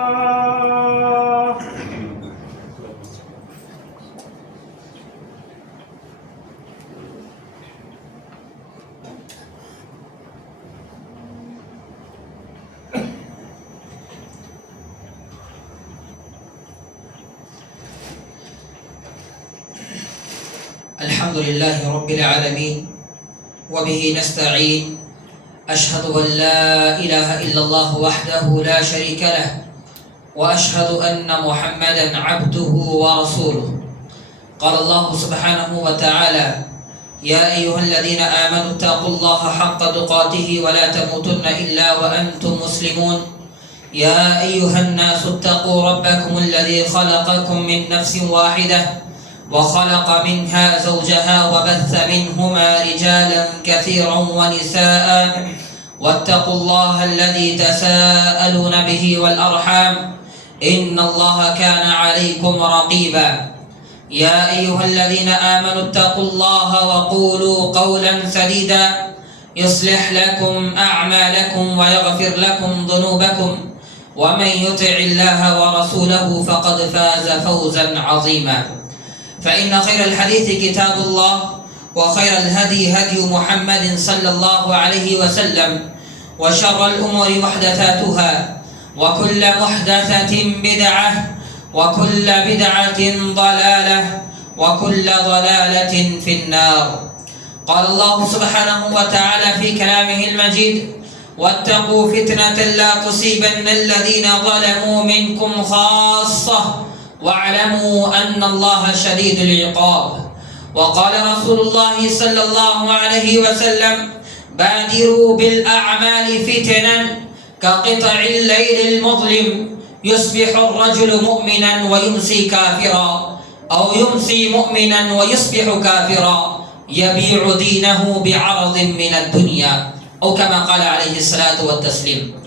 الحمد لله رب العالمين وبه نستعين. أشهد أن لا إله إلا الله وحده لا شريك له، وأشهد أن محمدا عبده ورسوله. قال الله سبحانه وتعالى: يا أيها الذين آمنوا اتقوا الله حق تقاته ولا تموتن إلا وأنتم مسلمون. يا أيها الناس اتقوا ربكم الذي خلقكم من نفس واحدة وخلق منها زوجها وبث منهما رجالا كثيرا ونساء، واتقوا الله الذي تساءلون به والأرحام إن الله كان عليكم رقيبا. يا أيها الذين آمنوا اتقوا الله وقولوا قولا سديدا يصلح لكم أعمالكم ويغفر لكم ذنوبكم، ومن يطع الله ورسوله فقد فاز فوزا عظيما. فإن خير الحديث كتاب الله، وخير الهدي هدي محمد صلى الله عليه وسلم، وشر الأمور محدثاتها، وكل محدثة بدعة، وكل بدعة ضلالة، وكل ضلالة في النار. قال الله سبحانه وتعالى في كلامه المجيد: واتقوا فتنة لا تصيبن الذين ظلموا منكم خاصة واعلموا أن الله شديد العقاب. وقال رسول الله صلى الله عليه وسلم: بادروا بالأعمال فتنا كقطع الليل المظلم، يصبح الرجل مؤمنا ويمسي كافرا، أو يمسي مؤمنا ويصبح كافرا، يبيع دينه بعرض من الدنيا، أو كما قال عليه الصلاة والتسليم.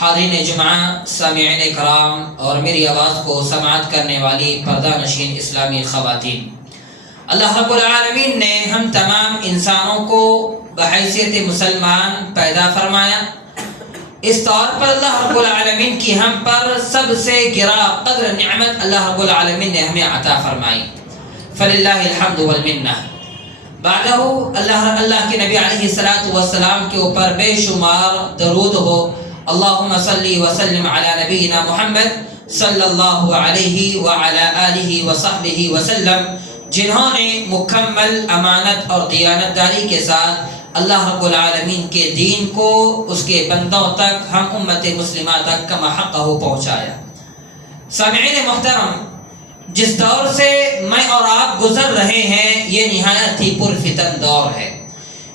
حاضرین جمعہ، سامعین کرام اور میری آواز کو سماعت کرنے والی پردہ نشین اسلامی خواتین، اللہ رب العالمین نے ہم تمام انسانوں کو بحیثیت مسلمان پیدا فرمایا. اس طور پر اللہ رب العالمین کی ہم پر سب سے گرا قدر نعمت اللہ رب العالمین نے ہمیں عطا فرمائی. فللہ الحمد والمنہ. بعدہ اللہ کے نبی علیہ الصلاۃ والسلام کے اوپر بے شمار درود ہو. اللہم صلی وسلم علی نبینا محمد صلی اللہ علیہ وعلی آلہ وصحبہ وسلم، جنہوں نے مکمل امانت اور دیانتداری کے ساتھ اللہ رب العالمین کے دین کو اس کے بندوں تک، ہم امت مسلمہ تک کما حقہ پہنچایا. سامعین محترم، جس دور سے میں اور آپ گزر رہے ہیں یہ نہایت ہی پرفتن دور ہے.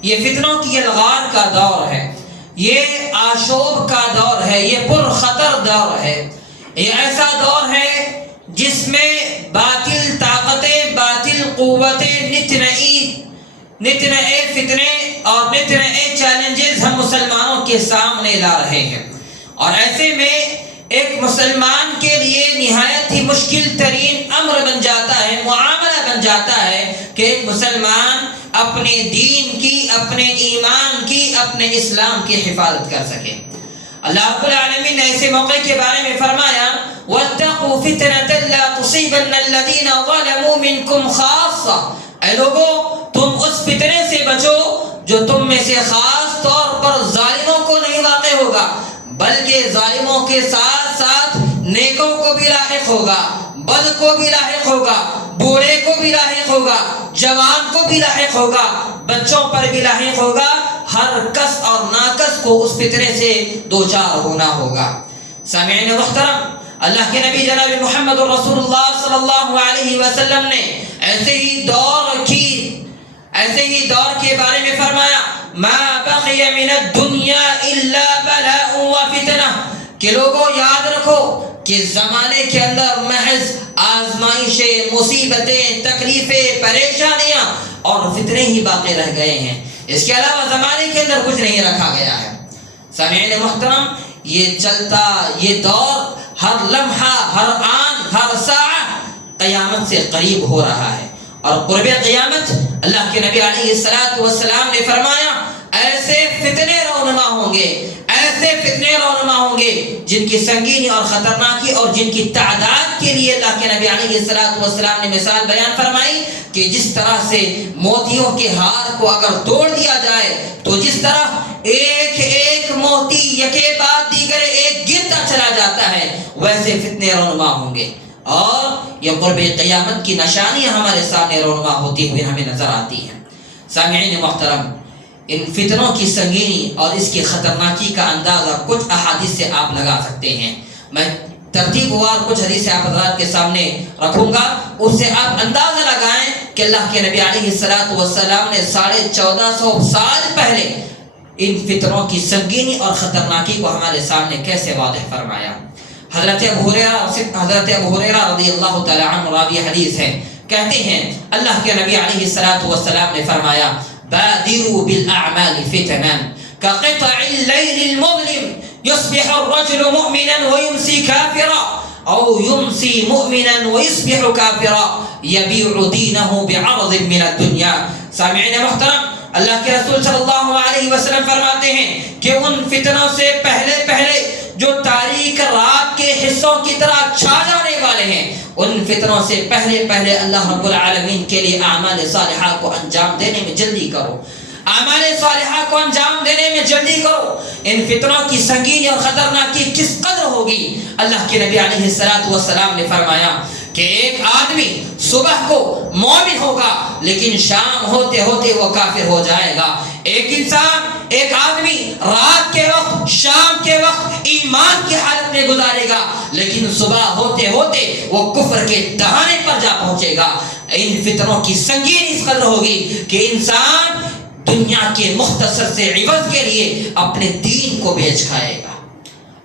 یہ فتنوں کی الغار کا دور ہے، یہ آشوب کا دور ہے، یہ پرخطر دور ہے. یہ ایسا دور ہے جس میں باطل طاقتیں، باطل قوتیں، نت نئے فتنے اور نت نئے چیلنجز ہم مسلمانوں کے سامنے لا رہے ہیں. اور ایسے میں ایک مسلمان کے لیے نہایت ہی مشکل ترین امر بن جاتا ہے، معاملہ بن جاتا ہے کہ ایک مسلمان اپنے دین کی، اپنے ایمان کی، اپنے اسلام کی حفاظت کر سکے. اللہ رب العالمین نے ایسے موقع کے بارے میں فرمایا: وَاتَّقُوا فِتْنَةً لَا تُصِيبَنَّ الَّذِينَ ظَلَمُوا مِنْكُمْ خَاصَّةً. اے لوگو، تم اس فتنے سے بچو جو تم میں سے خاص طور پر ظالموں کو نہیں واقع ہوگا، بلکہ ظالموں کے ساتھ ساتھ نیکوں کو بھی لاحق ہوگا، بد کو بھی لاحق ہوگا، بوڑھے کو بھی لاحق ہوگا، جوان کو بھی لاحق ہوگا، بچوں پر بھی لاحق ہوگا. ہر کس اور ناکس کو اس فتنے سے دوچار ہونا ہوگا. سامعین محترم، اللہ کے نبی جناب محمد رسول اللہ صلی اللہ علیہ وسلم نے ایسے ہی دور کے بارے میں فرمایا: ما بقی من الدنیا الا بلاء و فتنہ، کہ لوگوں یاد رکھو کہ زمانے کے اندر محض آزمائشیں، مصیبتیں، تکلیفیں، پریشانیاں اور فتنے ہی باقی رہ گئے ہیں. اس کے علاوہ زمانے کے اندر کچھ نہیں رکھا گیا ہے. سامعین محترم، یہ چلتا یہ دور ہر لمحہ، ہر آن، ہر ساعہ قیامت سے قریب ہو رہا ہے. اور قرب قیامت اللہ کے نبی علیہ الصلوۃ والسلام نے فرمایا: ایسے فتنے رونما ہوں گے، ایسے فتنے رونما ہوں گے جن کی سنگینی اور خطرناکی اور جن کی تعداد کے لیے اللہ کے نبی علیہ السلام نے مثال بیان فرمائی کہ جس طرح سے موتیوں کے ہار کو اگر توڑ دیا جائے تو جس طرح ایک ایک موتی یکے بعد دیگر ایک گرتا چلا جاتا ہے، ویسے فتنے رونما ہوں گے، اور یہ قرب قیامت کی نشانیاں ہمارے سامنے رونما ہوتی ہوئی ہمیں نظر آتی ہیں۔ سامعین محترم، ان فتنوں کی سنگینی اور اس کی خطرناکی کا اندازہ کچھ احادیث سے آپ لگا سکتے ہیں۔ میں ترتیب وار کچھ حدیثیں آپ حضرات کے سامنے رکھوں گا، اس سے آپ اندازہ لگائیں کہ اللہ کے نبی علیہ السلام نے 1450 سال پہلے ان فتنوں کی سنگینی اور خطرناکی کو ہمارے سامنے کیسے واضح فرمایا۔ حضرت ابو ہریرہ رضی اللہ تعالی عنہ راوی حدیث ہے، کہتے ہیں اللہ کے نبی علیہ السلام نے فرمایا بادروا بالاعمال فتنا كقطع الليل المظلم يصبح الرجل مؤمنا ويمسي كافرا او يمسي مؤمنا ويصبح كافرا يبيع دينه بعرض من الدنيا۔ سامعین محترم، اللہ کے رسول صلی اللہ علیہ وسلم فرماتے ہیں کہ ان فتنوں سے پہلے جو تاریک رات کے حصوں کی طرح چھا جانے والے ہیں، ان فتنوں سے پہلے اللہ رب العالمین کے لیے اعمال صالحہ کو انجام دینے میں جلدی کرو، اعمال صالحہ کو انجام دینے میں جلدی کرو۔ ان فتنوں کی سنگینی اور خطرناکی کس قدر ہوگی، اللہ کے نبی علیہ السلام نے فرمایا کہ ایک آدمی صبح کو مومن ہوگا لیکن شام ہوتے ہوتے وہ کافر ہو جائے گا۔ ایک آدمی رات کے وقت، شام کے وقت ایمان کی حالت میں گزارے گا لیکن صبح ہوتے ہوتے وہ کفر کے دہانے پر جا پہنچے گا۔ ان فتنوں کی سنگینی اس قدر ہوگی کہ انسان دنیا کے مختصر سے عوض کے لیے اپنے دین کو بیچ کھائے گا۔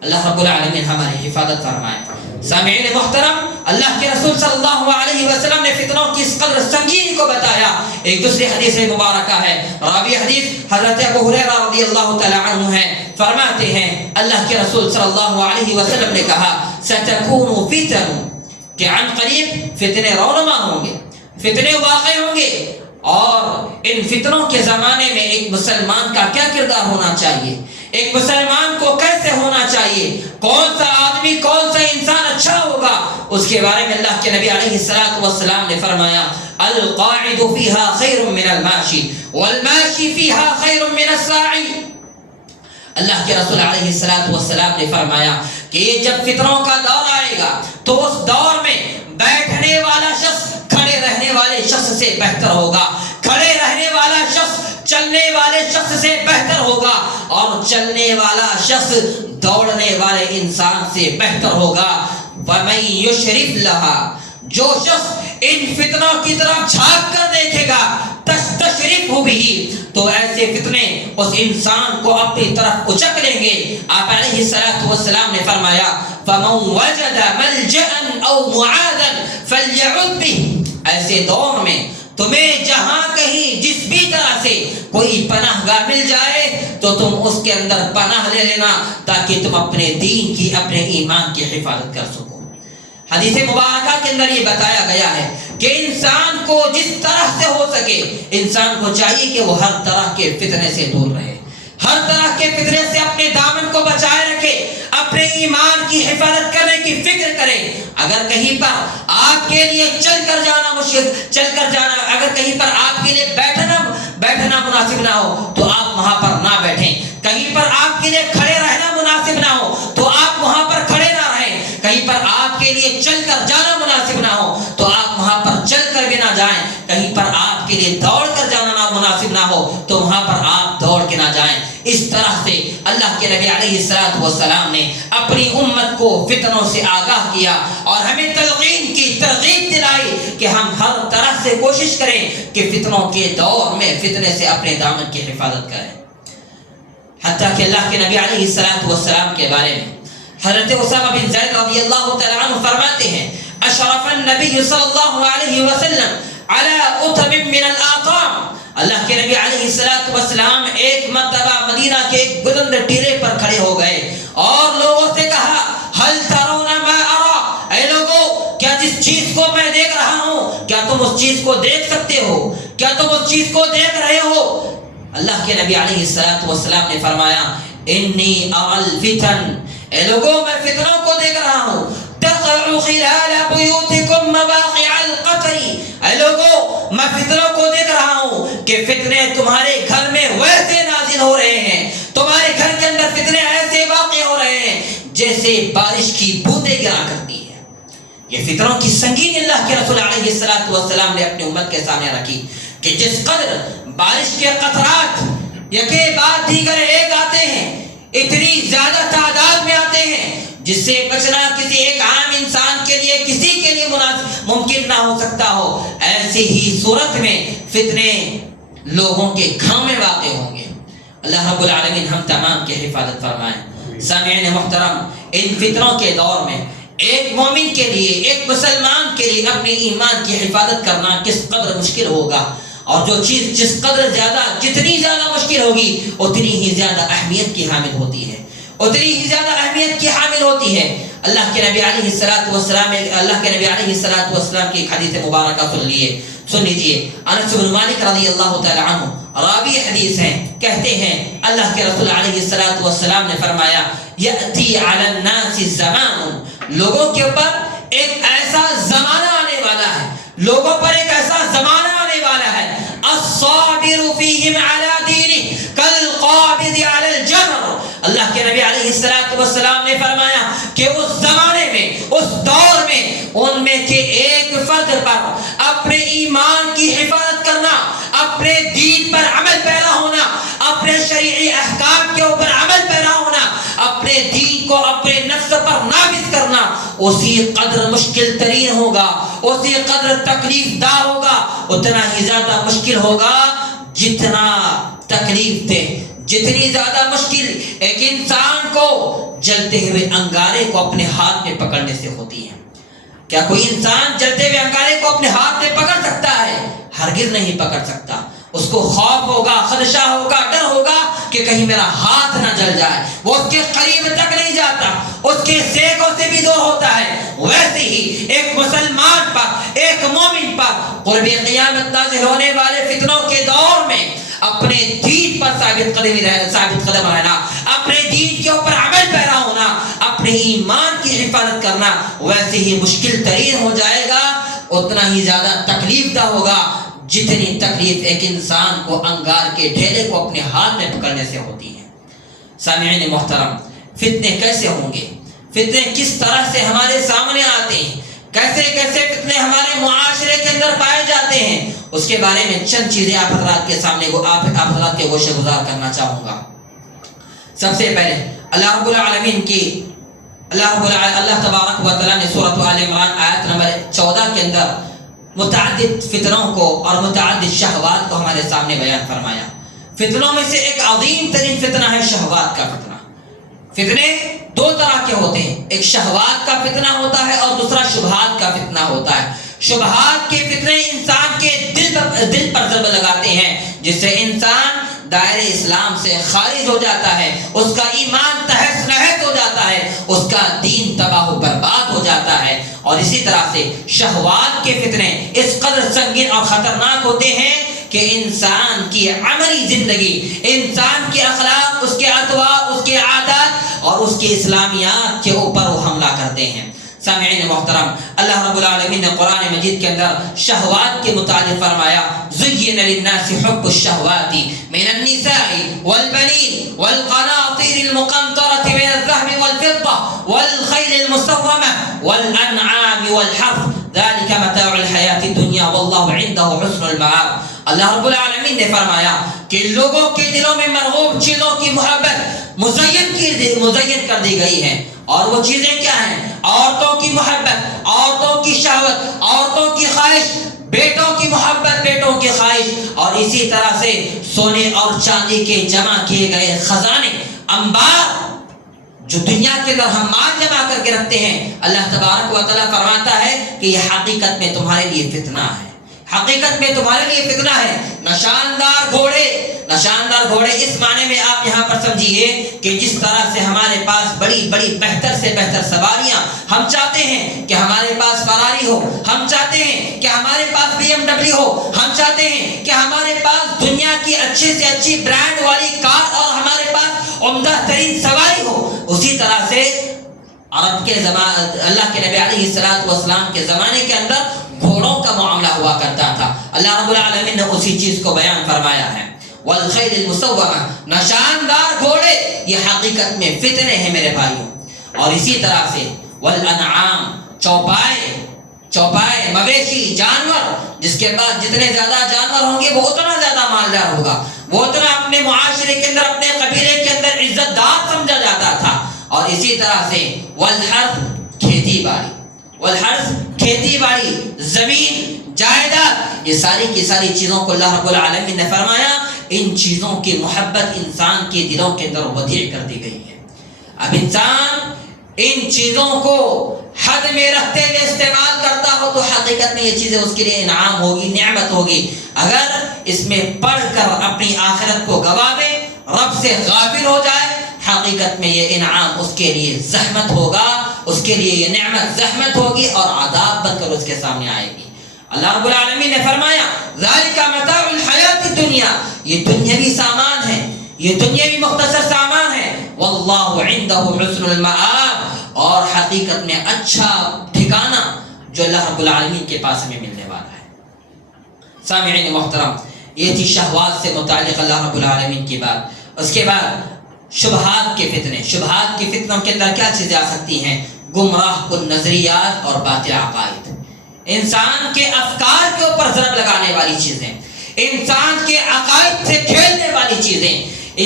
اللہ رب العالمین ہماری حفاظت فرمائے۔ سامعین محترم، اللہ کے رسول صلی اللہ علیہ وسلم نے فتنوں کی اس قدر سنگینی کو بتایا۔ ایک دوسری حدیث مبارکہ ہے، راوی حدیث حضرت ابو ہریرہ رضی اللہ تعالی عنہ ہے، فرماتے ہیں اللہ کے رسول صلی اللہ علیہ وسلم نے کہا ستکون فتن، کہ عن قریب فتنے رونما ہوں گے، فتنے واقع ہوں گے، اور ان فتنوں کے زمانے میں ایک مسلمان کا کیا کردار ہونا چاہیے، ایک مسلمان کو کیسے ہونا چاہیے، کون سا آدمی، کون سا انسان اچھا ہوگا، اس کے بارے میں اللہ کے نبی علیہ السلام نے فرمایا القاعد فیہا خیر من الماشی والماشی فیہا خیر من الساعی۔ اللہ کے رسول علیہ السلام نے فرمایا کہ یہ جب فتنوں کا دور آئے گا تو اس دور میں بیٹھنے والا شخص کھڑے رہنے والے شخص سے بہتر ہوگا، کھڑے رہنے والا شخص چلنے والے شخص سے بہتر ہوگا، اور چلنے والا شخص دوڑنے والے انسان سے بہتر ہوگا۔ وَمَن يُشْرِفْ لَهَا، جو شخص ان فتنوں کی طرف جھانک کر دیکھے گا تستشرفہ بہ، تو ایسے فتنے اس انسان کو اپنی طرف اچک لیں گے۔ آپ علیہ السلام نے فرمایا فَمَن وَجَدَ مَلْجَأً أَوْ مُعَاذًا فَلْيَعُذْ بِهِ، ایسے دور میں تمہیں جہاں کہیں جس بھی طرح سے کوئی پناہ گاہ مل جائے تو تم اس کے اندر پناہ لے لینا تاکہ تم اپنے دین کی، اپنے ایمان کی حفاظت کر سکو۔ حدیث مبارکہ کے اندر یہ بتایا گیا ہے کہ انسان کو جس طرح سے ہو سکے انسان کو چاہیے کہ وہ ہر طرح کے فتنے سے دور رہے، ہر طرح کے فتنے سے اپنے دامن کو بچائے رکھے، اپنے ایمان کی حفاظت کرنے کی فکر کرے۔ اگر کہیں پر آپ کے لیے چل کر جانا، اگر کہیں پر آپ کے لیے بیٹھنا مناسب نہ ہو تو آپ وہاں پر نہ بیٹھیں، کہیں پر آپ کے لیے کھڑے رہنا مناسب نہ ہو تو آپ وہاں پر کھڑے نہ رہیں، کہیں پر آپ کے لیے چل کر جانا مناسب نہ ہو تو آپ وہاں پر چل کر بھی نہ جائیں، کہیں پر آپ کے لیے دوڑ کر جانا مناسب نہ ہو تو وہاں پر آپ دوڑ کے نہ جائیں۔ اس طرح سے اللہ کے نبی علیہ السلام نے اپنی امت کو فتنوں سے آگاہ کیا اور ہمیں تلقین کی، ترغیب دلائی کہ ہم ہر طرح سے کوشش کریں کہ فتنوں کے دور میں فتنے سے اپنے دامن کی حفاظت کریں۔ حتیٰ کہ اللہ کے نبی علیہ السلام کے بارے میں حضرت اسامہ بن زید رضی اللہ تعالی عنہ فرماتے ہیں اشرف النبی صلی اللہ علیہ وسلم علی اتم من الاطام، اللہ کے نبی علیہ السلام ایک مرتبہ مدینہ کے ایک بلند ٹیلے پر کھڑے ہو گئے اور لوگوں سے کہا هل ترون ما ارى، اے لوگوں کیا جس چیز کو میں دیکھ رہا ہوں کیا تم اس چیز کو دیکھ سکتے ہو، کیا تم اس چیز کو دیکھ رہے ہو؟ اللہ کے نبی علیہ السلام نے فرمایا انی ارى الفتن، اے لوگوں میں فتنوں کو دیکھ رہا ہوں، تقع خلال بیوتکم مواقع القطر، اے لوگوں میں فتنوں کو دیکھ رہا ہوں کہ فتنے تمہارے گھر میں ویسے نازل ہو رہے ہیں، تمہارے گھر کے اندر فتنے ایسے واقع ہو رہے ہیں جیسے بارش کی بوندیں گرا کرتی ہے۔ یہ فتنوں کی سنگینی اللہ کے رسول علیہ السلام نے اپنی امت کے سامنے رکھی کہ جس قدر بارش کے قطرات یکے بعد دیگر ایک آتے ہیں، اتنی زیادہ تعداد میں آتے ہیں جس سے بچنا کسی ایک عام انسان کے لیے کسی کے لیے ممکن نہ ہو سکتا ہو، ایسی ہی صورت میں فتنے لوگوں کے گھروں میں واقع ہوں گے۔ اللہ رب العالمین ہم تمام کی حفاظت فرمائیں۔ سامعین محترم، ان فتنوں کے دور میں ایک مومن کے لیے، ایک مسلمان کے لیے اپنے ایمان کی حفاظت کرنا کس قدر مشکل ہوگا، اور جو چیز جس قدر زیادہ جتنی زیادہ مشکل ہوگی اتنی ہی زیادہ اہمیت کی حامل ہوتی ہے، اتنی ہی زیادہ اہمیت کی حامل ہوتی ہے۔ اللہ کے نبی علیہ السلام کی ایک حدیث مبارکہ سن لیجئے۔ انس بن مالک رضی اللہ تعالی عنہ راوی حدیث ہیں، کہتے ہیں اللہ کے رسول علیہ السلام نے فرمایا یأتی علی الناس زمان، لوگوں کے اوپر ایک ایسا زمانہ آنے والا ہے، لوگوں پر ایک ایسا زمانہ آنے والا ہے، الصابر فیہم علی دینہ کالقابض علی الجمر، اللہ کے نبی علیہ السلام نے فرمایا کہ اس زمانے میں، اس دور میں، ان میں سے ایک فرد پر اپنے ایمان کی حفاظت کرنا، اپنے دین پر عمل پیرا ہونا، اپنے شرعی احکام کے اوپر عمل پیرا ہونا، اپنے دین کو اپنے نفس پر نافذ کرنا اسی قدر مشکل ترین ہوگا، اسی قدر تکلیف دہ ہوگا، اتنا ہی زیادہ مشکل ہوگا جتنا تکلیف دے، جتنی زیادہ مشکل ایک انسان کو جلتے ہوئے انگارے کو اپنے ہاتھ میں پکڑنے سے ہوتی ہے۔ کیا کوئی انسان جلتے ہوئے انگارے کو اپنے ہاتھ میں پکڑ سکتا ہے؟ ہرگز نہیں پکڑ سکتا۔ اس کو خوف ہوگا، خدشہ ہوگا، ڈر ہوگا کہ کہیں میرا ہاتھ نہ جل جائے، وہ اس کے قریب تک نہیں جاتا، اس کے سینکوں سے بھی دور ہوتا ہے۔ ویسے ہی ایک مسلمان پر، ایک مومن پر قرب قیامت نازل ہونے والے فتنوں کے دور میں اپنے دین پر ثابت قدم رہنا، اپنے دین کے اوپر عمل پیرا ہونا، اپنے ایمان کی حفاظت کرنا ویسے ہی مشکل ترین ہو جائے گا، اتنا ہی زیادہ تکلیف دہ ہوگا جتنی تکلیف ایک انسان کو انگار کے ڈھیلے کو اپنے ہاتھ میں پکڑنے سے ہوتی ہے۔ سامعین محترم، فتنے کیسے ہوں گے؟ فتنے کس طرح سے ہمارے سامنے آتے ہیں؟ کیسے کیسے فتنے ہمارے معاشرے کے اندر پائے جاتے ہیں؟ اس کے بارے میں چند چیزیں آپ حضرات کے سامنے آپ حضرات کے گوشے گزار کرنا چاہوں گا۔ سب سے پہلے اللہ رب العالمین کی اللہ تبارک و تعالی نے سورۃ آل عمران آیت نمبر 14 کے اندر متعدد فتنوں کو اور متعدد شہوات کو ہمارے سامنے بیان فرمایا۔ فتنوں میں سے ایک عظیم ترین فتنہ ہے شہوات کا فتنہ۔ فتنے دو طرح کے ہوتے ہیں، ایک شہوات کا فتنہ ہوتا ہے اور دوسرا شبہات کا فتنہ ہوتا ہے۔ شبہات کے فتنے انسان کے دل پر ضرب لگاتے ہیں، جس سے انسان دائرہ اسلام سے خارج ہو جاتا ہے، اس کا ایمان تہس نہس ہو جاتا ہے، اس کا دین تباہ و برباد ہو جاتا ہے۔ اور اسی طرح سے شہوات کے فتنے اس قدر سنگین اور خطرناک ہوتے ہیں کہ انسان کی عملی زندگی، انسان کے اخلاق، اس کے اطوار، اس کے عادات اور اس کے اسلامیات کے اوپر وہ حملہ کرتے ہیں۔ سامعین محترم، اللہ رب العالمین نے قرآن مجید کے اندر شہوات کے متعلق فرمایا زین للناس حب الشہوات من النساء والبنین والقناطیر المقنطرة من الذهب والفضة والخیل المسومة والانعام والحرث ذلك متاع الحیاة الدنیا واللہ عنده حسن المآب۔ اللہ رب العالمین نے فرمایا کہ لوگوں کے دلوں میں مرغوب چیزوں کی محبت مزین کر دی گئی ہے، اور وہ چیزیں کیا ہیں؟ عورتوں کی محبت، عورتوں کی شہوت، عورتوں کی خواہش، بیٹوں کی محبت، بیٹوں کی خواہش، اور اسی طرح سے سونے اور چاندی کے جمع کیے گئے خزانے، انبار جو دنیا کے اندر ہم مال جمع کر کے رکھتے ہیں۔ اللہ تبارک و تعالیٰ فرماتا ہے کہ یہ حقیقت میں تمہارے لیے فتنہ ہے، حقیقت میں تمہارے لیے فتنہ ہے. نشاندار گھوڑے اس معنی میں آپ یہاں پر سمجھیے کہ جس طرح سے ہمارے پاس بڑی بڑی بہتر سے بہتر سواریاں، ہم چاہتے ہیں کہ ہمارے پاس فراری ہو، ہم چاہتے ہیں کہ ہمارے پاس BMW ہو، ہم چاہتے ہیں کہ ہمارے پاس دنیا کی اچھی سے اچھی برانڈ والی کار اور ہمارے پاس عمدہ ترین سواری ہو. اسی طرح سے عرب کے اللہ کے نبی علیہ السلام کے زمانے کے اندر گھوڑوں کا معاملہ ہوا کرتا تھا. اللہ رب العالمین نے اسی چیز کو بیان فرمایا ہے. والخیل المسومہ، نشاندار گھوڑے، یہ حقیقت میں فتنے ہیں میرے بھائیوں. اور اسی طرح سے والانعام، چوپائے مویشی، جانور، جس کے پاس جتنے زیادہ جانور ہوں گے وہ اتنا زیادہ مالدار ہوگا، وہ اتنا اپنے معاشرے کے اندر، اپنے قبیلے کے اندر عزت دار سمجھا جاتا تھا. اور اسی طرح سے والحرث، کھیتی باڑی، زمین، جائیداد، یہ ساری کی ساری چیزوں کو اللہ رب العالمین نے فرمایا ان چیزوں کی محبت انسان کے دلوں کے اندر ودیع کر دی گئی ہے. اب انسان ان چیزوں کو حد میں رکھتے ہوئے استعمال کرتا ہو تو حقیقت میں یہ چیزیں اس کے لیے انعام ہوگی، نعمت ہوگی. اگر اس میں پڑھ کر اپنی آخرت کو گوا دے، رب سے غافل ہو جائے، حقیقت میں یہ انعام اس کے لیے زحمت ہوگا، اس کے لیے یہ نعمت زحمت ہوگی اور عذاب بن کر اس کے سامنے آئے گی. اللہ رب العالمین نے فرمایا ذالک متاع الحیات الدنیا، یہ دنیاوی سامان ہے، یہ دنیاوی مختصر سامان ہے. واللہ عندہ حسن المآب، اور حقیقت میں اچھا ٹھکانہ جو اللہ رب العالمین کے پاس ہمیں ملنے والا ہے. سامعین محترم، یہ تھی شہوات سے متعلق اللہ رب العالمین کی بات. اس کے بعد شبہات کے فتنوں کے اندر کیا چیزیں آ سکتی ہیں؟ گمراہ کن نظریات اور باطل عقائد، انسان کے افکار کے اوپر ضرب لگانے والی چیزیں، انسان کے عقائد سے کھیلنے والی چیزیں،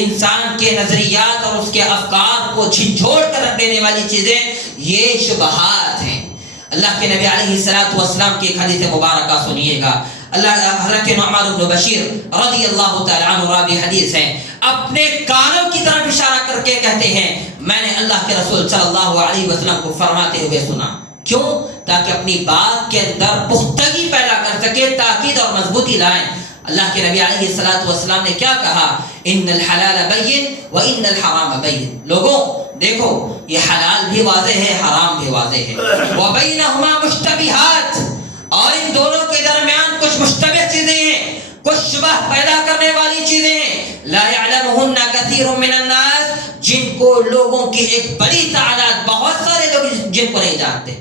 انسان کے نظریات اور اس کے افکار کو جھنجھوڑ کر رکھ دینے والی چیزیں، یہ شبہات ہیں. اللہ کے نبی علیہ السلام کی ایک حدیث مبارکہ سنیے گا. حضرت نعمان بن بشیر رضی اللہ تعالی عنہ راوی حدیث ہیں، اپنے کانوں کی طرف اشارہ کر کے کہتے ہیں میں نے اللہ کے رسول صلی اللہ علیہ وسلم کو فرماتے ہوئے سنا. کیوں؟ تاکہ اپنی بات کے اندر پختگی پیدا کر سکے، تاکید اور مضبوطی لائیں. اللہ کے نبی علیہ السلام نے کیا کہا؟ ان الحلال بین وان الحرام بین. لوگوں دیکھو، یہ حلال بھی واضح ہے، حرام بھی واضح ہے. وبینہما مشتبہات، اور ان دونوں کے درمیان کچھ مشتبہ چیزیں ہیں، کچھ شبہ پیدا کرنے والی چیزیں ہیں. لا يعلمهن كثير من الناس، جن کو لوگوں کی ایک بڑی تعداد، بہت سارے لوگ جن کو نہیں جانتے،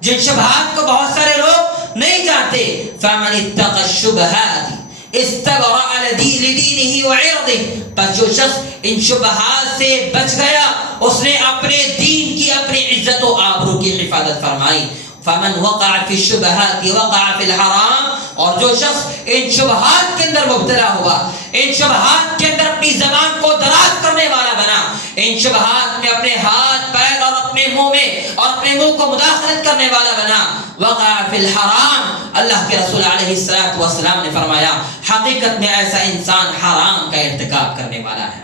جن شبہات کو بہت سارے لوگ نہیں جانتے. فمن اتقى الشبهات استبرأ لدینه وعرضه، پس جو شخص ان شبہات سے بچ گیا اس نے اپنے دین کی، اپنی عزت و آبرو کی حفاظت فرمائی. فمن وقع فی الشبہات وقع فی الحرام، اور جو شخص ان شبہات کے اندر مبتلا ہوا، ان شبہات کے اندر اپنی زبان کو دراز کرنے والا بنا، ان شبہات میں اپنے ہاتھ پیر اور اپنے منہ میں اور اپنے منہ کو مداخلت کرنے والا بنا، وقع فی الحرام، اللہ کے رسول علیہ السلام نے فرمایا حقیقت میں ایسا انسان حرام کا ارتکاب کرنے والا ہے.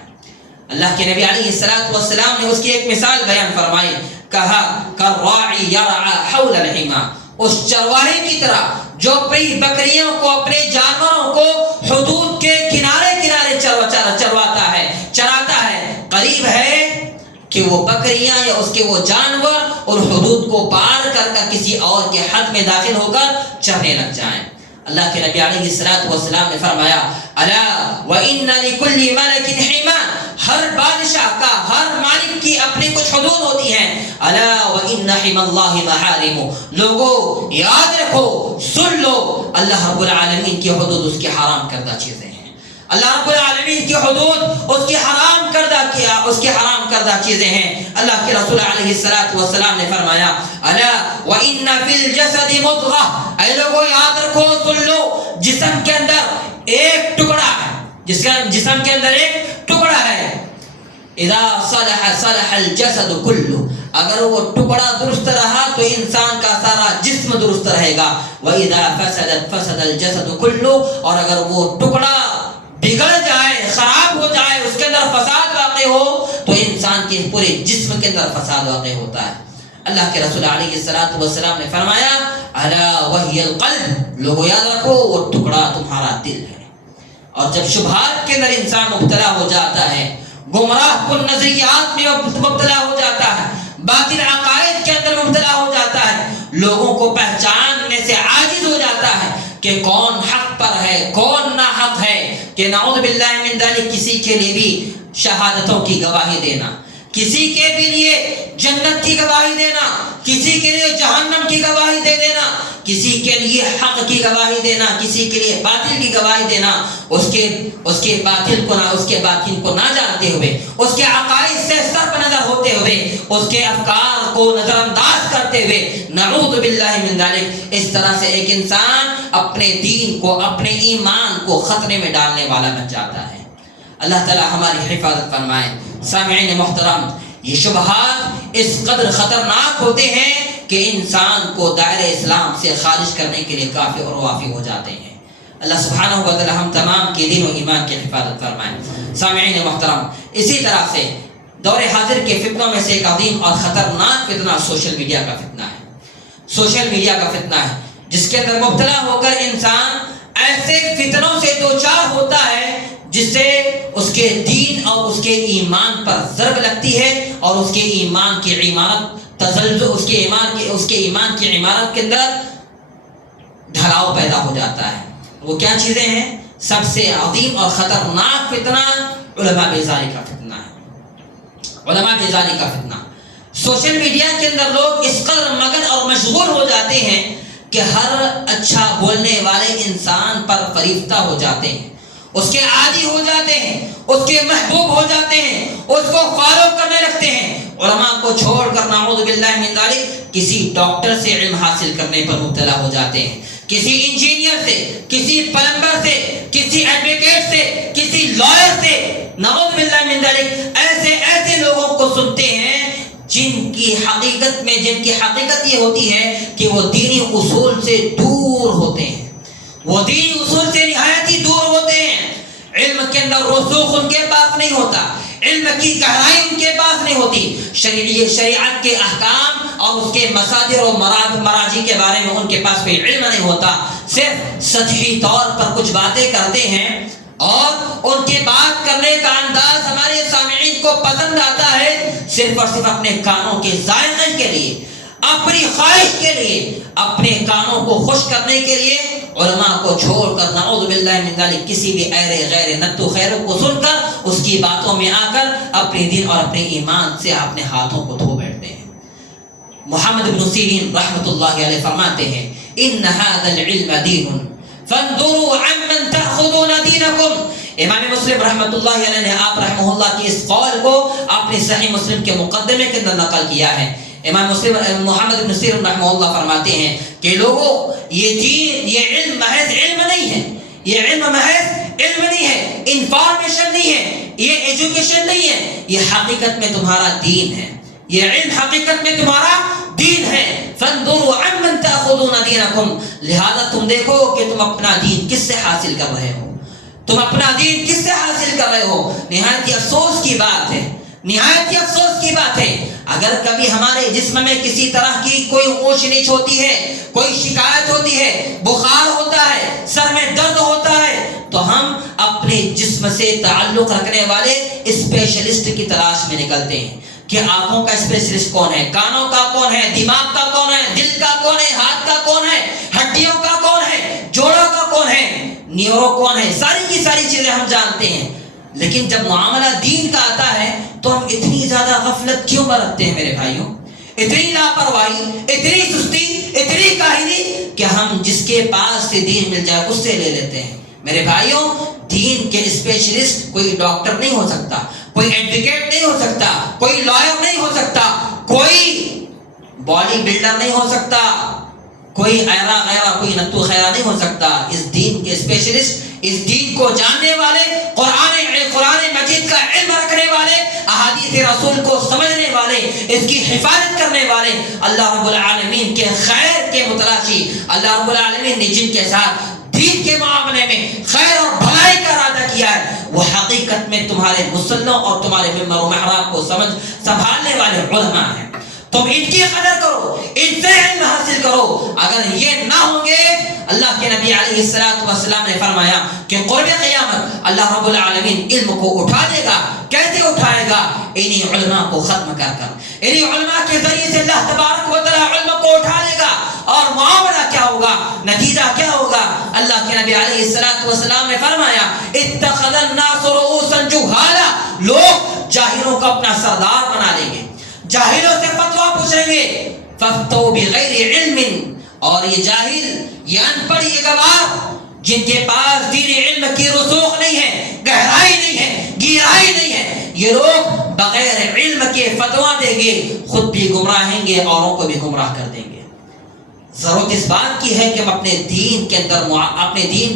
اللہ کے نبی علیہ السلام نے اس کی ایک مثال بیان فرمائی، کہا کالراعی یرعی حول الحمى، اس چرواہے کی طرح جو اپنی بکریوں کو، اپنے جانوروں کو حدود کے کنارے کنارے چرواتا ہے، چراتا ہے. قریب ہے کہ وہ بکریاں یا اس کے وہ جانور اور حدود کو پار کر کر کسی اور کے حد میں داخل ہو کر چرنے لگ جائیں. اللہ کے نبی علیہ السلام نے فرمایا الا وان لكل ملك حما، ہر بادشاہ کا، ہر مالک کی اپنی کچھ حدود ہوتی ہیں. الا وان حما الله محارم، لوگوں یاد رکھو، سن لو، اللہ رب العالمین کی حدود اس کی حرام کردہ چیزیں ہیں. اللہ رب العالمین کی حدود اس کی حرام کردہ چیزیں ہیں. اللہ کے رسول علیہ السلام نے فرمایا الا وان فی الجسد مضغہ، اے لوگوں یاد رکھو، سن لو، جسم کے اندر ایک ٹکڑا ہے، جسم کے اندر ایک ٹکڑا ہے. اذا صلح صلح الجسد كله، اگر وہ ٹکڑا درست رہا تو انسان کا سارا جسم درست رہے گا. واذا فسدت فسد الجسد كله، اور اگر وہ ٹکڑا بگڑ جائے، خراب ہو جائے، اس کے اندر فساد واقع ہو تو انسان کے پورے جسم کے اندر فساد واقع ہوتا ہے. اللہ کے رسول علیہ الصلوۃ والسلام نے فرمایا الا وہی القلب، لوگوں یاد رکھو وہ ٹکڑا تمہارا دل ہے۔ اور جب شبہات کے اندر انسان مبتلا ہو جاتا ہے، گمراہ کن نظریات میں مبتلا ہو جاتا ہے، باطل عقائد کے اندر مبتلا ہو جاتا ہے، لوگوں کو پہچاننے سے عاجز ہو جاتا ہے کہ کون حق پر ہے کون ناحق ہے، کہ نعوذ باللہ من ذلک کسی کے لیے بھی شہادتوں کی گواہی دینا، کسی کے بھی لیے جنت کی گواہی دینا، کسی کے لیے جہنم کی گواہی دے دینا، کسی کے لیے حق کی گواہی دینا، کسی کے لیے باطل کی گواہی دینا، اس کے باطل کو نہ جانتے ہوئے، اس کے عقائد سے صرف نظر ہوتے ہوئے، اس کے افکار کو نظر انداز کرتے ہوئے، نعوذ باللہ من ذلک، اس طرح سے ایک انسان اپنے دین کو اپنے ایمان کو خطرے میں ڈالنے والا بن جاتا ہے۔ اللہ تعالی ہماری حفاظت فرمائے۔ سامعین محترم، یہ شبہات اس قدر خطرناک ہوتے ہیں کہ انسان کو دائرہ اسلام سے خارج کرنے کے لیے کافی اور وافی ہو جاتے ہیں۔ اللہ سبحانہ و تعالی ہم تمام کے دین و ایمان کی حفاظت فرمائے۔ سامعین محترم، اسی طرح سے دور حاضر کے فتنوں میں سے ایک عظیم اور خطرناک فتنہ سوشل میڈیا کا فتنہ ہے۔ سوشل میڈیا کا فتنہ ہے جس کے اندر مبتلا ہو کر انسان ایسے فتنوں سے دوچار ہوتا ہے جس سے اس کے دین اور اس کے ایمان پر ضرب لگتی ہے، اور اس کے ایمان کی عمارت تزلزل، اس کے ایمان کی عمارت کے اندر ڈھلاؤ پیدا ہو جاتا ہے۔ وہ کیا چیزیں ہیں؟ سب سے عظیم اور خطرناک فتنہ علماء بیزاری کا فتنہ ہے۔ علماء بیزاری کا فتنہ، سوشل میڈیا کے اندر لوگ اس قدر مگن اور مشغول ہو جاتے ہیں کہ ہر اچھا بولنے والے انسان پر فریفتہ ہو جاتے ہیں، اس کے عادی ہو جاتے ہیں، اس کے محبوب ہو جاتے ہیں، اس کو فالو کرنے لگتے ہیں۔ علماء کو چھوڑ کر نعوذ باللہ من ذلک کسی ڈاکٹر سے علم حاصل کرنے پر مبتلا ہو جاتے ہیں، کسی انجینئر سے، کسی پلمبر سے، کسی ایڈوکیٹ سے، کسی لائر سے، نعوذ باللہ من ذلک ایسے لوگوں کو سنتے ہیں جن کی حقیقت یہ ہوتی ہے کہ وہ دینی اصول سے دور ہوتے ہیں، وہ دینی اصول سے نہایت ہی دور ہوتے ہیں، علم کے اندر رسوخ ان کے پاس نہیں ہوتا، علم کی گہرائی ان کے پاس نہیں ہوتی، شریعت کے احکام اور اس کے مصادر و مراجع کے بارے میں ان کے پاس کوئی علم نہیں ہوتا، صرف سطحی طور پر کچھ باتیں کرتے ہیں، اور ان کے بات کرنے کا انداز ہمارے سامعین کو پسند آتا ہے صرف اور صرف اپنے کانوں کے ذائقے کے لیے، اپنی خواہش کے لیے، اپنے کانوں کو خوش کرنے کے لیے علماء کو چھوڑ کر نعوذ باللہ من ذلک کسی بھی غیر نتو خیروں کو سن کر اس کی باتوں میں آ کر اپنے دین اور اپنے ایمان سے اپنے ہاتھوں کو دھو بیٹھتے ہیں۔ محمد بن سیرین رحمۃ اللہ علیہ فرماتے ہیں ان هذا العلم دین فانظروا عمن تأخذون دینکم۔ امام مسلم رحمۃ اللہ علیہ نے آپ رحمہ اللہ کی اس قول کو اپنی صحیح مسلم کے مقدمے کے اندر نقل کیا ہے۔ امام مسلم محمد بن سیرین رحمہ اللہ فرماتے ہیں کہ لوگوں، یہ دین، یہ علم محض علم نہیں ہے، یہ علم محض علم نہیں ہے، انفارمیشن نہیں ہے، یہ ایجوکیشن نہیں ہے، یہ حقیقت میں تمہارا دین ہے، یہ علم حقیقت میں تمہارا دین ہے۔ فانظروا عمن تأخذون دینکم، لہذا تم دیکھو کہ تم اپنا دین کس سے حاصل کر رہے ہو، تم اپنا دین کس سے حاصل کر رہے ہو۔ نہایت افسوس کی بات ہے، نہایت ہی افسوس کی بات ہے، اگر کبھی ہمارے جسم میں کسی طرح کی کوئی اونچ نیچ ہوتی ہے، کوئی شکایت ہوتی ہے، بخار ہوتا ہے، سر میں درد ہوتا ہے، تو ہم اپنے جسم سے تعلق رکھنے والے اسپیشلسٹ کی تلاش میں نکلتے ہیں کہ آنکھوں کا اسپیشلسٹ کون ہے، کانوں کا کون ہے، دماغ کا کون ہے، دل کا کون ہے، ہاتھ کا کون ہے، ہڈیوں کا کون ہے، جوڑوں کا کون ہے، نیورو کون ہے، ساری کی ساری چیزیں ہم جانتے ہیں۔ لیکن جب معاملہ دین کا آتا ہے تو ہم اتنی زیادہ غفلت کیوں برتتے ہیں میرے بھائیوں، اتنی لاپرواہی، اتنی سستی، اتنی کاہلی کہ ہم جس کے پاس سے دین مل جائے اس سے لے لیتے ہیں۔ میرے بھائیوں، دین کے اسپیشلسٹ کوئی ڈاکٹر نہیں ہو سکتا، کوئی ایڈوکیٹ نہیں ہو سکتا، کوئی لائر نہیں ہو سکتا، کوئی باڈی بلڈر نہیں ہو سکتا، کوئی کوئی نتو خیرہ نہیں ہو سکتا۔ اس دین کے اسپیشلسٹ، اس دین کو جاننے والے، قرآن مجید کا علم رکھنے والے، احادیث رسول کو سمجھنے والے، اس کی حفاظت کرنے والے، اللہ رب العالمین کے خیر کے متلاشی، اللہ رب العالمین نے جن کے ساتھ دین کے معاملے میں خیر اور بھلائی کا ارادہ کیا ہے، وہ حقیقت میں تمہارے مصلوں اور تمہارے ممبر و محراب کو سنبھالنے والے علماء ہیں، تم ان کی قدر کرو، ان سے علم حاصل کرو. اگر یہ نہ ہوں گے، اللہ کے نبی علیہ السلام نے فرمایا کہ قرب قیامت اللہ رب العالمین علم کو اٹھا دے گا. کیسے اٹھائے گا؟ انہی علماء کو ختم کر کر، انہی علماء کے ذریعے سے اللہ تبارک و تعالی علم کو اٹھا لے گا. اور معاملہ کیا ہوگا؟ نتیجہ کیا ہوگا؟ اللہ کے نبی علیہ السلام نے فرمایا اتخذ الناس رؤوسا جہالا، لوگ جاہلوں کو اپنا سردار بنا لیں گے، جاہلوں سے فتویٰ پوچھیں گے. ففتوا بغیر علم، اور یہ جاہل، یہ ان پڑھ، یہ گوار، جن کے پاس دین علم کی رسوخ نہیں ہے، گہرائی نہیں ہے، گہرائی نہیں ہے، یہ لوگ بغیر علم کے فتویٰ دیں گے، خود بھی گمراہیں گے، اوروں کو بھی گمراہ کر دیں گے. ضرورت اس بات کی ہے کہ ہم اپنے دین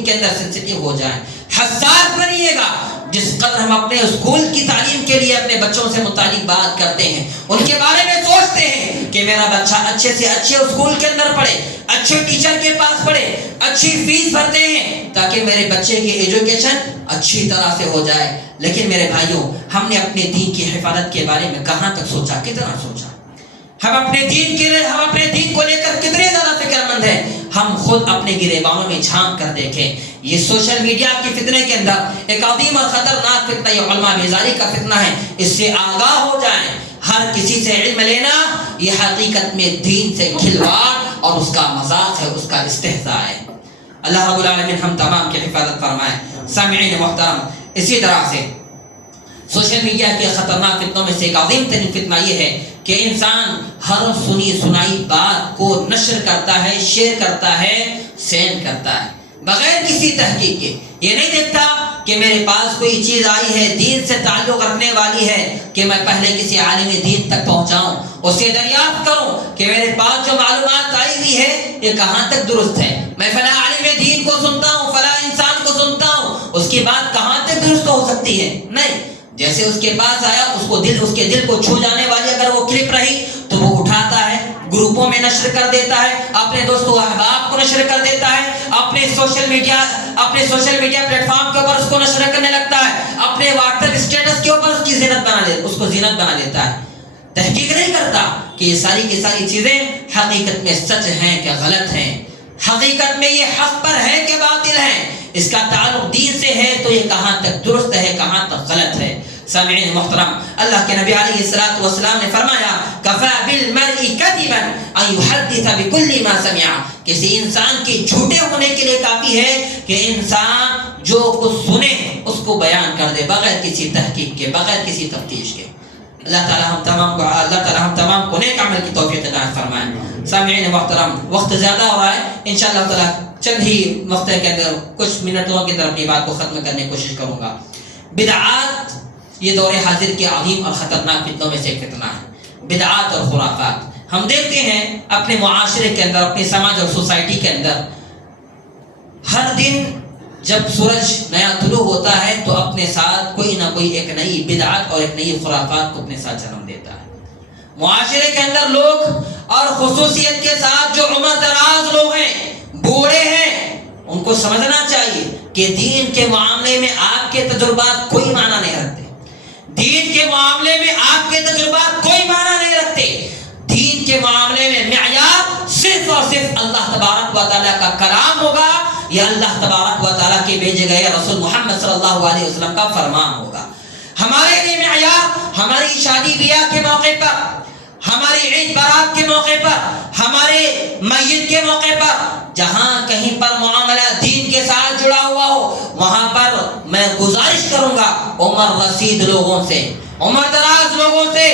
کے اندر سنسیٹیو ہو جائیں، حساس بنیے گا. جس قدر ہم اپنے اسکول کی تعلیم کے لیے اپنے بچوں سے متعلق بات کرتے ہیں، ان کے بارے میں سوچتے ہیں کہ میرا بچہ اچھے سے اچھے اسکول کے اندر پڑھے، اچھے ٹیچر کے پاس پڑھے، اچھی فیس بھرتے ہیں تاکہ میرے بچے کی ایجوکیشن اچھی طرح سے ہو جائے. لیکن میرے بھائیوں، ہم نے اپنے دین کی حفاظت کے بارے میں کہاں تک سوچا، کتنا سوچا؟ ہم اپنے دین کو لے کر کتنے زیادہ فکر مند ہیں؟ ہم خود اپنے گریبانوں میں جھانک کر دیکھیں. یہ سوشل میڈیا کے فتنے کے اندر ایک عظیم اور خطرناک فتنہ، یہ علماء بیزاری کا فتنہ ہے. اس سے آگاہ ہو جائیں. ہر کسی سے علم لینا یہ حقیقت میں دین سے کھلواڑ اور اس کا مذاق ہے، اس کا استہزاء ہے. اللہ رب العالمین ہم تمام کی حفاظت فرمائے. سامعین محترم، اسی طرح سے سوشل میڈیا کے خطرناک فتنوں میں سے ایک عظیم ترین فتنہ یہ ہے کہ انسان ہر سنی سنائی بات کو نشر کرتا ہے، شیئر کرتا ہے، سینڈ کرتا ہے بغیر کسی تحقیق کے. یہ نہیں دیکھتا کہ میرے پاس کوئی چیز آئی ہے دین سے تعلق رکھنے والی ہے کہ میں پہلے کسی عالم دین تک پہنچاؤں، اس سے دریافت کروں کہ میرے پاس جو معلومات آئی ہوئی ہے یہ کہاں تک درست ہے. میں فلاں عالم دین کو سنتا ہوں، فلاں انسان کو سنتا ہوں، اس کی بات کہاں تک درست ہو سکتی ہے؟ نہیں. جیسے اس کے پاس آیا، اس کے دل کو چھو جانے والی اگر وہ کلپ رہی تو وہ اٹھاتا ہے، گروپوں میں نشر کر دیتا ہے، اپنے دوستوں احباب کو نشر کر دیتا ہے، اپنے سوشل میڈیا پلیٹ فارم کے اوپر اس کو نشر کرنے لگتا ہے، اپنے واٹس ایپ اسٹیٹس کے اوپر اس کو زینت بنا دیتا ہے. تحقیق نہیں کرتا کہ یہ ساری کی ساری چیزیں حقیقت میں سچ ہیں کہ غلط ہیں، حقیقت میں یہ حق پر ہے کہ باطل ہیں، اس کا تعلق دین سے ہے تو یہ کہاں تک درست ہے، کہاں تک غلط ہے. سامعین محترم، اللہ کے نبی علیہ السلام نے فرمایا کفا بالمرء کذبا ان يحدث بكل ما سمع. کسی انسان کے جھوٹے ہونے کے لیے کافی ہے کہ انسان جو کچھ سنے اس کو بیان کر دے بغیر کسی تحقیق کے، بغیر کسی تفتیش کے. اللہ تعالی ہم تمام کو نیک عمل کی توفیق عطا فرمائے. سامعین محترم، وقت زیادہ ہو رہا ہے، انشاءاللہ تعالی چند ہی وقت کے اندر کچھ منٹوں کے اندر اپنی بات کو ختم کرنے کی کوشش کروں گا. بدعات یہ دور حاضر کے عظیم اور خطرناک فتنوں میں سے ایک فتنہ ہے، بدعات اور خرافات. ہم دیکھتے ہیں اپنے معاشرے کے اندر، اپنے سماج اور سوسائٹی کے اندر، ہر دن جب سورج نیا طلوع ہوتا ہے تو اپنے ساتھ کوئی نہ کوئی ایک نئی بدعت اور ایک نئی خرافات کو اپنے ساتھ جنم دیتا ہے. معاشرے کے اندر لوگ اور خصوصیت کے ساتھ جو عمر دراز لوگ ہیں، بوڑھے ہیں، ان کو سمجھنا چاہیے کہ دین کے معاملے میں آپ کے تجربات کوئی معنی نہیں رکھتے. دین کے معاملے میں آپ کے تجربات کوئی معنی نہیں رکھتے. دین کے معاملے میں معیار صرف اور صرف اللہ تبارک و تعالیٰ کا کلام ہوگا یا اللہ تبارک و تعالیٰ کے بھیجے گئے رسول محمد صلی اللہ علیہ وسلم کا فرمان ہوگا. ہمارے لیے معیار ہماری شادی بیاہ کے موقع پر، ہماری عید بارات کے موقع پر، ہمارے میت کے موقع پر، جہاں کہیں پر معاملہ دین کے ساتھ جڑا ہوا ہو، وہاں پر میں گزارش کروں گا عمر رسید لوگوں سے، عمر دراز لوگوں سے،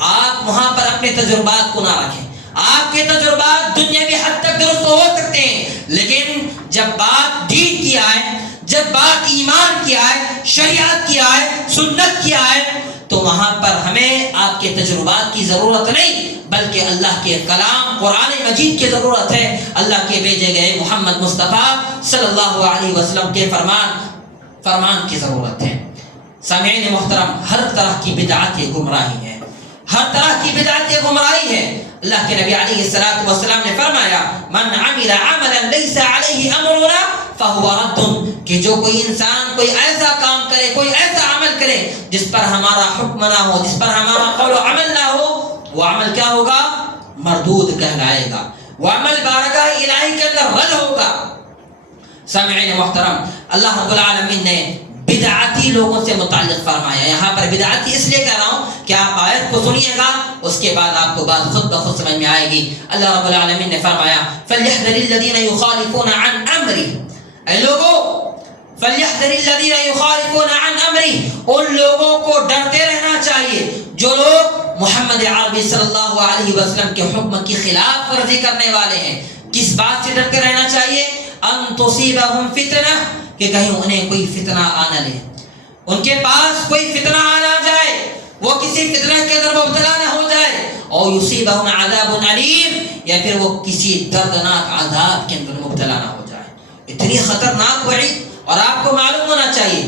آپ وہاں پر اپنے تجربات کو نہ رکھیں. آپ کے تجربات دنیاوی حد تک درست ہو سکتے ہیں، لیکن جب بات دین کی آئے، جب بات ایمان کی آئے، شریعت کی آئے، سنت کی آئے، تو وہاں پر ہمیں آپ کے تجربات کی ضرورت نہیں بلکہ اللہ کے کلام قرآن مجید کی ضرورت ہے، اللہ کے بھیجے گئے محمد مصطفیٰ صلی اللہ علیہ وسلم کے فرمان کی ضرورت ہے. سامعین محترم، ہر طرح کی بدعت یہ گمراہی ہے، ہر طرح کی بدعت یہ گمراہی ہے. اللہ کے نبی علیہ السلام نے فرمایا من عمل عملا لیس علیہ امرنا فہو رد، کہ جو کوئی انسان کوئی ایسا کام کرے، کوئی ایسا عمل کرے جس پر ہمارا حکم نہ ہو، جس پر ہمارا قول و عمل نہ ہو، وہ عمل کیا ہوگا؟ مردود کہلائے گا، وہ عمل بارگاہ الہی کے اندر رد ہوگا۔ سامعین محترم، اللہ رب العالمین نے بدعتی لوگوں سے متعلق فرمایا، یہاں پر بدعتی اس لیے کہہ رہا ہوں کہ آپ آیت کو سنیے گا، اس کے بعد آپ کو بات خود بخود سمجھ میں آئے گی۔ اللہ رب العالمین نے فرمایا فَلْيَحْذَرِ الَّذِينَ يُخَالِفُونَ عَنْ أَمْرِهِ، اے لوگوں فَلْيَحْذَرِ الَّذِينَ يُخَالِفُونَ عَنْ أَمْرِهِ، ان لوگوں کو ڈرتے رہنا چاہیے جو لوگ محمد عربی صلی اللہ علیہ وسلم کے حکم کی خلاف ورزی کرنے والے ہیں۔ کس بات سے ڈرتے رہنا چاہیے؟ ان تصیبہم فتنہ، کہ کہیں انہیں کوئی فتنہ آنا لے، ان کے پاس کوئی فتنہ آنا جائے، وہ کسی فتنہ کے اندر مبتلا نہ ہو جائے، اور یصیبہم عذاب علیم، یا پھر وہ کسی دردناک عذاب کے اندر مبتلا نہ ہو جائے۔ اتنی خطرناک وعید، اور آپ کو معلوم ہونا چاہیے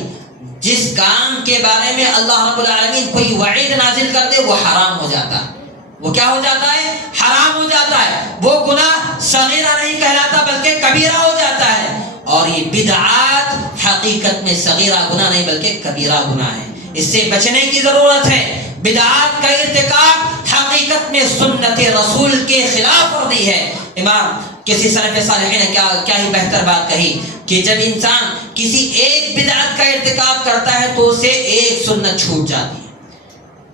جس کام کے بارے میں اللہ رب العالمین کوئی وعید نازل کر دے وہ حرام ہو جاتا ہے۔ وہ کیا ہو جاتا ہے؟ حرام ہو جاتا ہے، وہ گناہ صغیرہ نہیں کہلاتا بلکہ کبیرہ ہو جاتا ہے۔ اور یہ بدعات حقیقت میں صغیرہ گناہ نہیں بلکہ کبیرہ گناہ ہے، اس سے بچنے کی ضرورت ہے۔ بدعات کا ارتکاب حقیقت میں سنت رسول کے خلاف ورزی ہے۔ امام کسی سلف صالحین نے کیا ہی بہتر بات کہی کہ جب انسان کسی ایک بدعت کا ارتکاب کرتا ہے تو اسے ایک سنت چھوٹ جاتی ہے،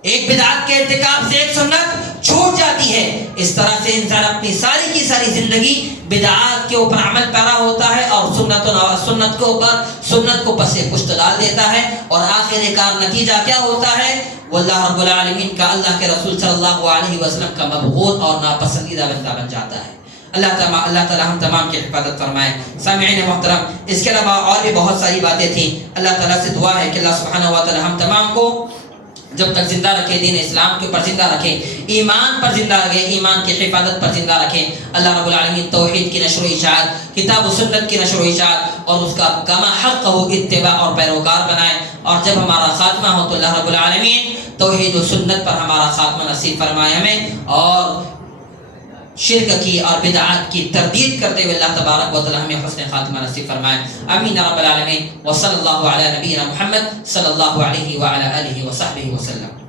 ایک بدعت کے ارتکاب سے ایک سنت چھوٹ جاتی ہے۔ اس طرح سے انسان اپنی ساری کی ساری زندگی بدعات کے اوپر عمل پیرا ہوتا ہے اور سنت کو پس پشت ڈال دیتا ہے، اور آخر کار نتیجہ کیا ہوتا ہے؟ وہ اللہ رب العالمین کا، اللہ کے رسول صلی اللہ علیہ وسلم کا مبغوض اور ناپسندیدہ بندہ بن جاتا ہے۔ اللہ تعالیٰ ہم تمام کی حفاظت فرمائے۔ سامعین محترم، اس کے علاوہ اور بھی بہت ساری باتیں تھیں۔ اللہ تعالیٰ سے دعا ہے کہ اللہ سبحانہ و تعالیٰ ہم تمام کو جب تک زندہ رکھے، دین اسلام کے اوپر زندہ رکھے، ایمان پر زندہ رکھے، ایمان کی حفاظت پر زندہ رکھے۔ اللہ رب العالمین توحید کی نشر و اشاعت، کتاب و سنت کی نشر و اشاعت اور اس کا کما حق ہو اتباع اور پیروکار بنائے، اور جب ہمارا خاتمہ ہو تو اللہ رب العالمین توحید و سنت پر ہمارا خاتمہ نصیب فرمائے ہمیں، اور شرک کی اور بدعات کی تردید کرتے ہوئے اللہ تبارک و تعالی ہمیں حسن خاتمہ نصیب فرمائے۔ آمین رب العالمین، وصلی اللہ علی نبینا محمد صلی اللہ علیہ وعلی آلہ وصحبہ وسلم۔